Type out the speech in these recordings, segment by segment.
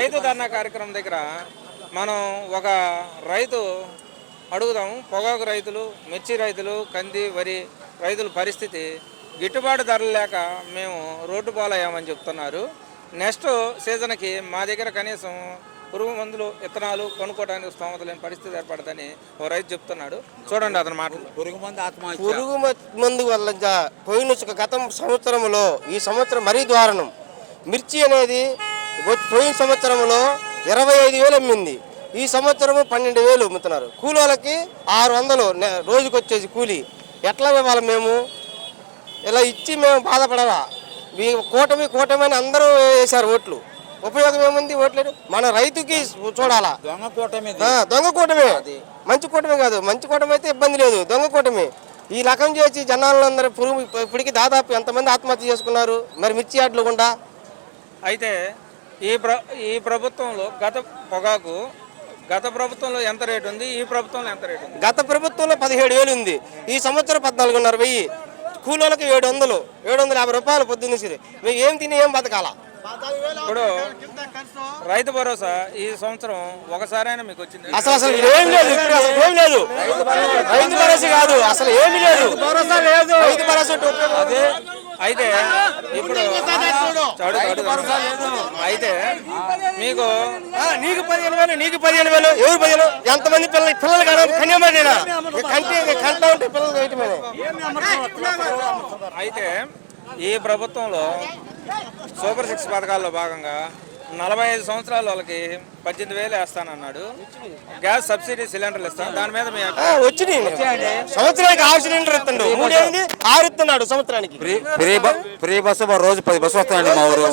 రైతు ధర్నా కార్యక్రమం దగ్గర మనం ఒక రైతు అడుగుదాం. పొగాకు రైతులు, మిర్చి రైతులు, కంది, వరి రైతుల పరిస్థితి గిట్టుబాటు ధరలు లేక మేము రోడ్డు పాలయ్యామని చెప్తున్నారు. నెక్స్ట్ సీజన్కి మా దగ్గర కనీసం పురుగు మందులు, విత్తనాలు కొనుక్కోవడానికి స్తోమత లేని పరిస్థితి ఏర్పడుతుందని ఓ రైతు చెప్తున్నాడు. చూడండి అతని మాటలు. పురుగు మందు వల్ల పోయిన గత సంవత్సరంలో ఈ సంవత్సరం మరీ దారుణం. మిర్చి అనేది పోయిన సంవత్సరంలో 25,000 అమ్మింది. ఈ సంవత్సరం 12,000 అమ్ముతున్నారు. కూలీలకి 600 రోజుకి వచ్చేసి కూలీ. ఎట్లా ఇవ్వాలి మేము? ఇలా ఇచ్చి మేము బాధపడాలా? కూటమి అని అందరూ వేశారు ఓట్లు. ఉపయోగం ఏముంది? ఓట్లేదు. మన రైతుకి చూడాలా. దొంగ కూటమి, మంచి కూటమి కాదు. మంచి కూటమి అయితే ఇబ్బంది లేదు, దొంగ కూటమి. ఈ రకం చేసి జనాలందరూ ఇప్పటికి దాదాపు ఎంతమంది ఆత్మహత్య చేసుకున్నారు మరి మిర్చి యార్డులు గుండా. అయితే ఈ ప్రభుత్వంలో గత ప్రభుత్వంలో ఎంత రేటు ఉంది, ఈ ప్రభుత్వంలో ఎంత రేటు ఉంది? గత ప్రభుత్వంలో 17,000 ఉంది. ఈ సంవత్సరం 14,500. కూలీలకు 750 రూపాయలు పొద్దున్న. మేము ఏం తిని ఏం బతకాలా? ఇప్పుడు రైతు భరోసా ఈ సంవత్సరం ఒకసారైనా మీకు వచ్చింది? అసలు ఏం లేదు. ఏం లేదు. రైతు భరోసా కాదు, అసలు ఏమి లేదు. రైతు భరోసా అదే. అయితే ఇప్పుడు అయితే మీకు నీకు 15,000, నీకు 15,000, ఎవరు 15,000? ఎంతమంది పిల్లలు కన్యమడినా కంట ఉంటే పిల్లలు వేయటమే. అయితే ఈ ప్రభుత్వంలో సూపర్ 6 పథకాల్లో భాగంగా 45 సంవత్సరాల వాళ్ళకి 18,000 వేస్తానన్నాడు. గ్యాస్ సబ్సిడీ సిలిండర్లు ఇస్తాను. దాని మీద వచ్చినాయి. సంవత్సరానికి 6 సిలిండర్ ఇస్తాడు. 6 ఇస్తున్నాడు సంవత్సరానికి. ఫ్రీ బస్సు రోజు 10 బస్సు వస్తాయండి మా ఊరు.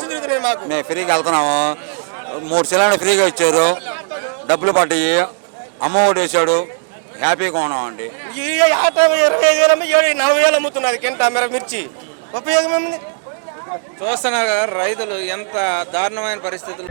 మేము ఫ్రీగా వెళ్తున్నాము. 3 సిలిండర్ ఫ్రీగా ఇచ్చారు. డబ్బులు పడ్డాయి. అమ్మ ఒడి వేసాడు. హ్యాపీగా ఉన్నామండి. 25,000 40,000 అమ్ముతున్నది కింటా మిర్చి. ఉపయోగం ఏముంది? చూస్తున్నారు రైతులు ఎంత దారుణమైన పరిస్థితులు.